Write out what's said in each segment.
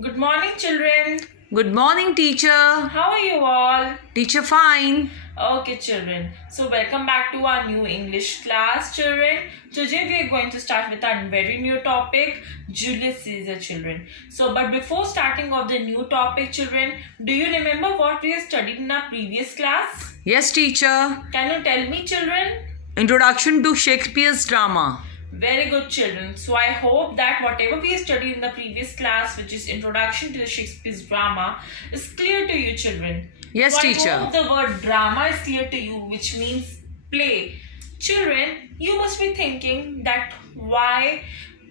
Good morning, children. Good morning, teacher. How are you all? Teacher, fine. Okay, children. So, welcome back to our new English class, children. Today, we are going to start with our very new topic, Julius Caesar, children. So, but before starting of the new topic, children, do you remember what we have studied in our previous class? Yes, teacher. Can you tell me, children? Introduction to Shakespeare's drama. Very good, children. So I hope that whatever we studied in the previous class, which is Introduction to the Shakespeare's drama, is clear to you, children. Yes, so teacher. I hope the word drama is clear to you, which means play. Children, you must be thinking that why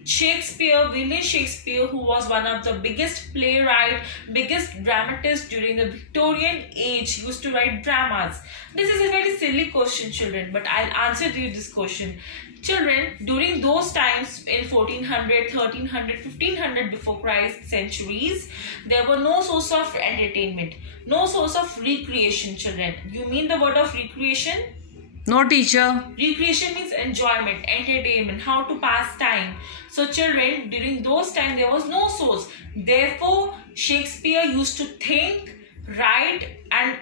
William Shakespeare, who was one of the biggest playwright, biggest dramatist during the Victorian age, used to write dramas. This is a very silly question, children, but I'll answer you this question. Children, during those times in 1400, 1300, 1500 before Christ centuries, there were no source of entertainment, no source of recreation, children. You mean the word of recreation? No, teacher. Recreation means enjoyment, entertainment, how to pass time. So children, during those times there was no source. Therefore, Shakespeare used to think, write and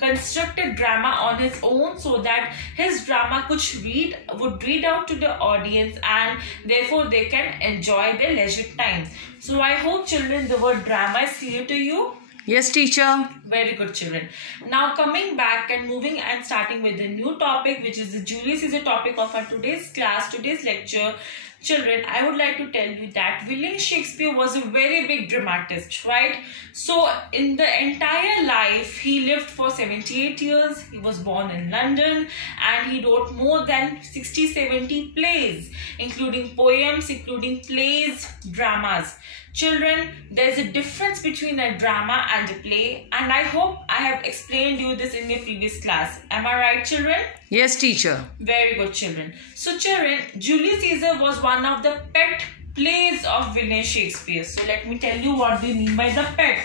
construct a drama on his own so that his drama would read out to the audience and therefore they can enjoy their leisure time. So I hope, children, the word drama is clear to you. Yes, teacher. Very good, children. Now coming back and moving and starting with the new topic, which is the Julius Caesar topic of our today's class, today's lecture. Children, I would like to tell you that William Shakespeare was a very big dramatist, right? So in the entire life, he lived for 78 years. He was born in London and he wrote more than 60-70 plays, including poems, including plays, dramas. Children, there's a difference between a drama and a play, and I hope I have explained you this in my previous class. Am I right, children? Yes, teacher. Very good, children. So, children, Julius Caesar was one of the pet plays of William Shakespeare. So, let me tell you what we mean by the pet.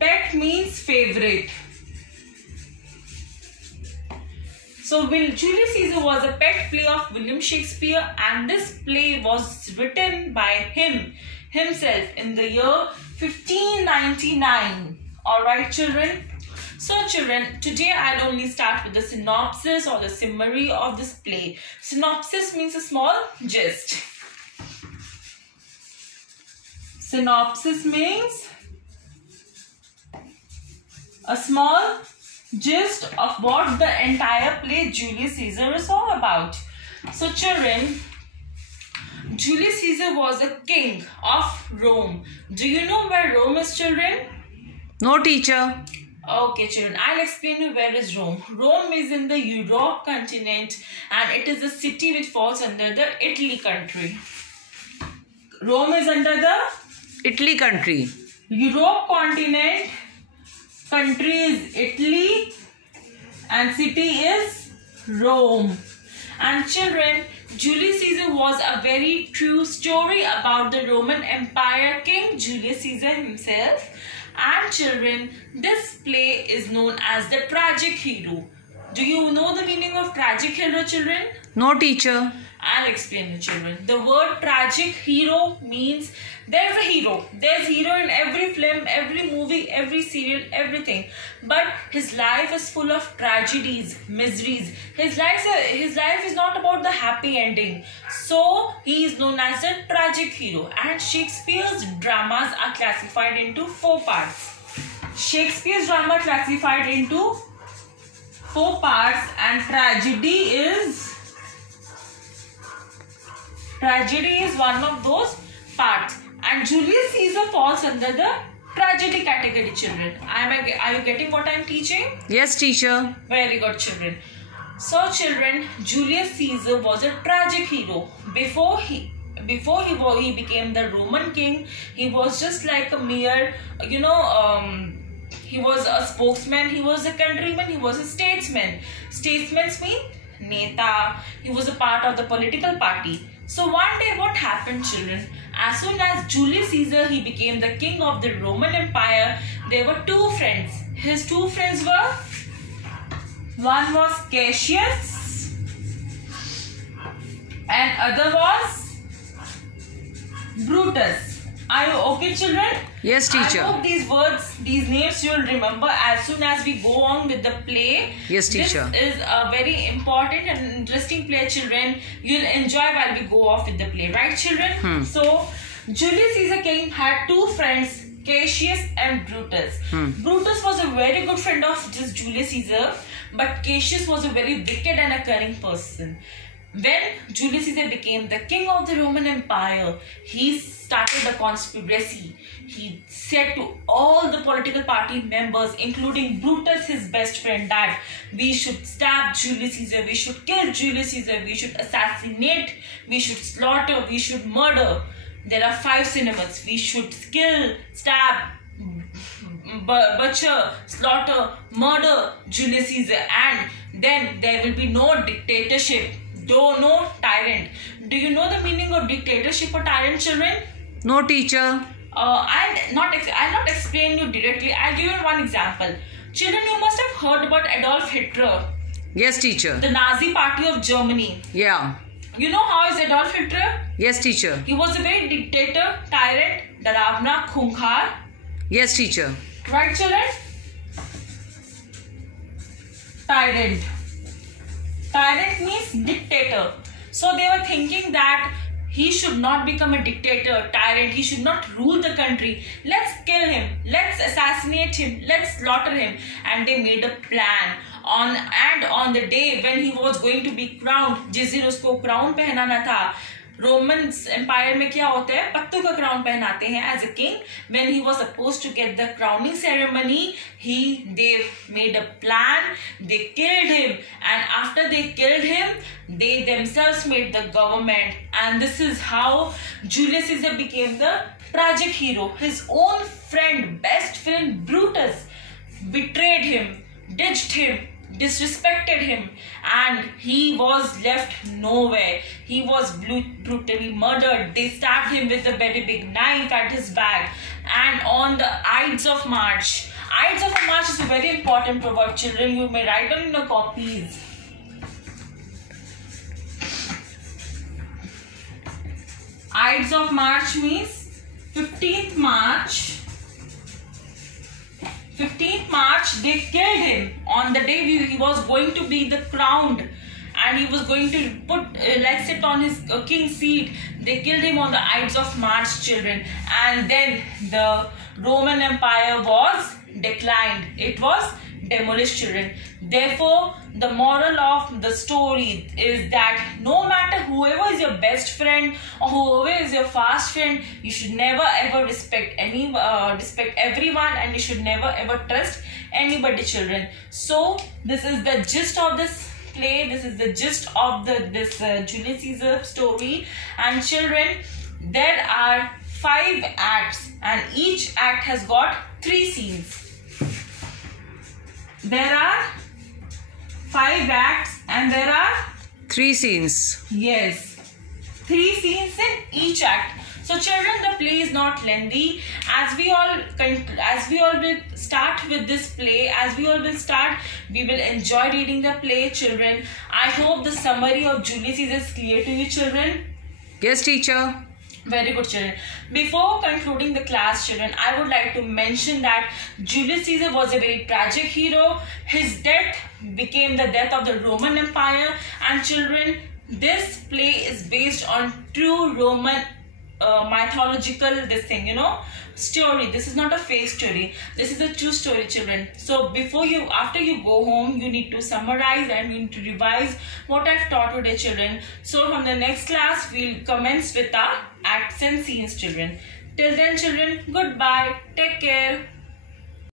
Pet means favorite. So, Julius Caesar was a pet play of William Shakespeare, and this play was written by himself in the year 1599. Alright, children? So, children, today I'll only start with the synopsis or the summary of this play. Synopsis means a small gist. Synopsis means a small gist of what the entire play Julius Caesar is all about. So children, Julius Caesar was a king of Rome. Do you know where Rome is, children? No, teacher. Okay, children, I'll explain you where is Rome. Rome is in the Europe continent and it is a city which falls under the Italy country. Rome is under the Italy country. Europe continent. Country is Italy and city is Rome. And children, Julius Caesar was a very true story about the Roman Empire King Julius Caesar himself. And children, this play is known as the tragic hero. Do you know the meaning of tragic hero, children? No, teacher. I'll explain you, children. The word tragic hero means there's a hero. There's hero in every film, every movie, every serial, everything. But his life is full of tragedies, miseries. His life is not about the happy ending. So he is known as a tragic hero. And Shakespeare's dramas are classified into 4 parts. Shakespeare's drama classified into 4 parts, and tragedy is one of those parts. And Julius Caesar falls under the tragedy category, children. Are you getting what I am teaching? Yes, teacher. Very good, children. So, children, Julius Caesar was a tragic hero. Before he became the Roman king, he was just like a mere, he was a spokesman, he was a countryman, he was a statesman. Statesmen mean Neta. He was a part of the political party. So one day what happened, children? As soon as Julius Caesar he became the king of the Roman Empire, there were 2 friends. His 2 friends were, one was Cassius and other was Brutus. Are you okay, children? Yes, teacher. I hope these words, these names you will remember as soon as we go on with the play. Yes, teacher. This is a very important and interesting play, children. You'll enjoy while we go off with the play, right, children? So, Julius Caesar king had two friends, Cassius and Brutus. Brutus was a very good friend of this Julius Caesar, but Cassius was a very wicked and a cunning person. When Julius Caesar became the king of the Roman Empire, he started a conspiracy. He said to all the political party members, including Brutus, his best friend, that we should stab Julius Caesar, we should kill Julius Caesar, we should assassinate, we should slaughter, we should murder. There are 5 synonyms. We should kill, stab, butcher, slaughter, murder Julius Caesar, and then there will be no dictatorship. No tyrant. Do you know the meaning of dictatorship or tyrant, children? No, teacher. I'll not explain you directly. I'll give you one example. Children, you must have heard about Adolf Hitler. Yes, teacher. The Nazi party of Germany. Yeah. You know how is Adolf Hitler? Yes, teacher. He was a very dictator, tyrant, Daravna, Khunkar. Yes, teacher. Right, children? Tyrant. Tyrant means dictator. So they were thinking that he should not become a dictator, tyrant. He should not rule the country. Let's kill him. Let's assassinate him. Let's slaughter him. And they made a plan. On the day when he was going to be crowned, जिस दिन उसको crown पहनाना था, Roman Empire में क्या होता है, पत्तों का crown पहनाते हैं as a king. When he was supposed to get the crowning ceremony, they made a plan. They killed him, and after they killed him, they themselves made the government. And this is how Julius Caesar became the tragic hero. His own friend, best friend Brutus, betrayed him, ditched him, disrespected him, and he was left nowhere. He was brutally murdered. They stabbed him with a very big knife at his back. And on the Ides of March. Ides of March is a very important proverb, children. You may write down in your copies. Ides of March means 15th March. 15th March, they killed him on the day he was going to be the crowned, and he was going to sit on his king's seat. They killed him on the Ides of March, children, and then the Roman Empire was declined. It was demolished, children. Therefore, the moral of the story is that no matter whoever is your best friend or whoever is your fast friend, you should never ever respect everyone, and you should never ever trust anybody, children. So this is the gist of this play. This is the gist of this Julius Caesar story. And children, there are 5 acts, and each act has got 3 scenes. There are 5 acts and there are 3 scenes. Yes, 3 scenes in each act. So children, the play is not lengthy. As we all will start with this play, we will enjoy reading the play, children. I hope the summary of Julius Caesar is clear to you, children. Yes, teacher. Very good, children. Before concluding the class, children, I would like to mention that Julius Caesar was a very tragic hero. His death became the death of the Roman Empire. And children, this play is based on true Roman mythological story. This is not a fake story. This is a true story, children. So after you go home, you need to summarize and you need to revise what I've taught today, children. So from the next class, we'll commence with our acts and scenes, children. Till then, children, goodbye. Take care.